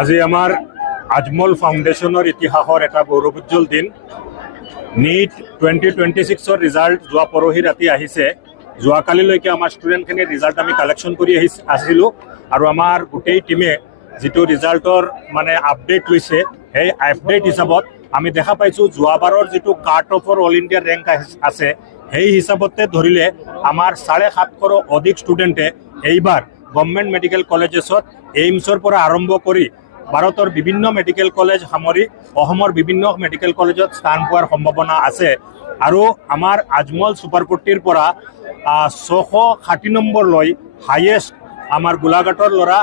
আজি আমাৰ আজমল ফাউণ্ডেশ্যনৰ ইতিহাসৰ এটা গৌৰৱোজ্জ্বল দিন। নিট 2026ৰ ৰিজাল্ট যোৱা পৰহি ৰাতি আহিছে। যোৱাকালিলৈকে আমাৰ ষ্টুডেণ্টখিনিৰ ৰিজাল্ট আমি কালেকশ্যন কৰি আছিলোঁ আৰু আমাৰ গোটেই টিমে যিটো ৰিজাল্টৰ মানে আপডেট লৈছে, সেই আপডেট হিচাপত আমি দেখা পাইছোঁ যোৱাবাৰৰ যিটো কাট অফৰ অল ইণ্ডিয়া ৰেংক আছে, সেই হিচাপতে ধৰিলে আমাৰ 750ৰো অধিক ষ্টুডেণ্টে এইবাৰ গভৰ্ণমেণ্ট মেডিকেল কলেজেছত এইমছৰ পৰা আৰম্ভ কৰি ভাৰতৰ বিভিন্ন মেডিকেল কলেজ সামৰি অসমৰ বিভিন্ন মেডিকেল কলেজত স্থান পোৱাৰ সম্ভাৱনা আছে। আৰু আমাৰ আজমল ছুপাৰপট্টিৰ পৰা 660 নম্বৰ লৈ হাইয়েষ্ট আমাৰ গোলাঘাটৰ ল'ৰা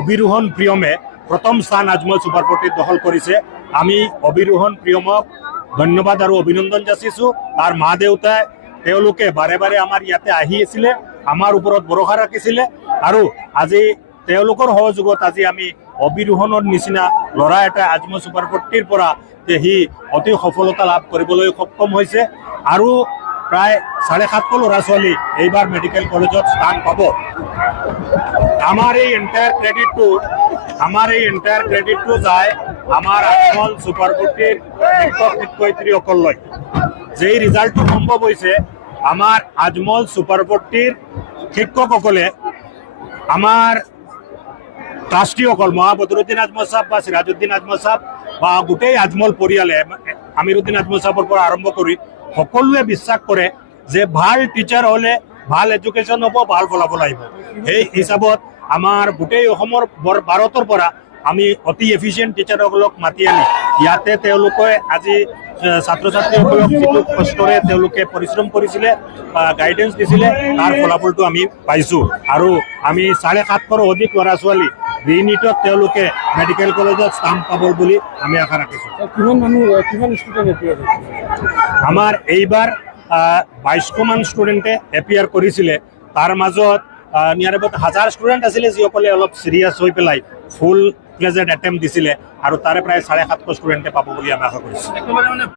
অভিৰোহণ প্ৰিয়মে প্ৰথম স্থান আজমল ছুপাৰপট্টিত দখল কৰিছে। আমি অভিৰোহণ প্ৰিয়মক ধন্যবাদ আৰু অভিনন্দন যাচিছোঁ। তাৰ মা দেউতাই তেওঁলোকে বাৰে বাৰে আমাৰ ইয়াতে আহি আছিলে, আমাৰ ওপৰত ভৰসা ৰাখিছিলে আৰু আজি তেওঁলোকৰ সহযোগত আজি আমি অভিৰোহণৰ নিচিনা ল'ৰা এটা আজমল ছুপাৰপট্টিৰ পৰা সি অতি সফলতা লাভ কৰিবলৈ সক্ষম হৈছে আৰু প্ৰায় 750 ল'ৰা ছোৱালী এইবাৰ মেডিকেল কলেজত স্থান পাব। আমাৰ এই এণ্টায়াৰ ক্ৰেডিটটো যায় আমাৰ আজমল ছুপাৰপট্টিৰ শিক্ষক শিক্ষয়িত্ৰীসকললৈ। যেই ৰিজাল্টটো সম্ভৱ হৈছে আমাৰ আজমল ছুপাৰপট্টিৰ শিক্ষকসকলে আমাৰ ট্ৰাষ্টিসকল মহাবদৰুদ্দিন আজমল সাহেব বা সিৰাজউদ্দিন আজমল সাহেব বা গোটেই আজমল পৰিয়ালে আমিৰুদ্দিন আজমল সাহেবৰ পৰা আৰম্ভ কৰি সকলোৱে বিশ্বাস কৰে যে ভাল টিচাৰ হ'লে ভাল এডুকেশ্যন হ'ব, ভাল ফলাফল আহিব। সেই হিচাপত আমাৰ গোটেই অসমৰ ভাৰতৰ পৰা আমি অতি এফিচিয়েণ্ট টিচাৰসকলক মাতি আনি ইয়াতে তেওঁলোকে আজি ছাত্ৰ ছাত্ৰীসকলক যিটো কষ্টৰে তেওঁলোকে পৰিশ্ৰম কৰিছিলে বা গাইডেঞ্চ দিছিলে তাৰ ফলাফলটো আমি পাইছোঁ আৰু আমি 750ৰো অধিক ল'ৰা ছোৱালী ৰিনিটত তেওঁলোকে মেডিকেল কলেজত স্থান পাব বুলি আমি আশা ৰাখিছোঁ। আমাৰ এইবাৰ 2200মান ষ্টুডেণ্টে এপিয়াৰ কৰিছিলে। তাৰ মাজত নিয়াৰ এবাউট 1000 ষ্টুডেণ্ট আছিলে যিসকলে অলপ চিৰিয়াছ হৈ পেলাই ফুল প্লেজেড এটেম্প দিছিলে আৰু তাৰে প্ৰায় 750 ষ্টুডেণ্টে পাব বুলি আমি আশা কৰিছোঁ।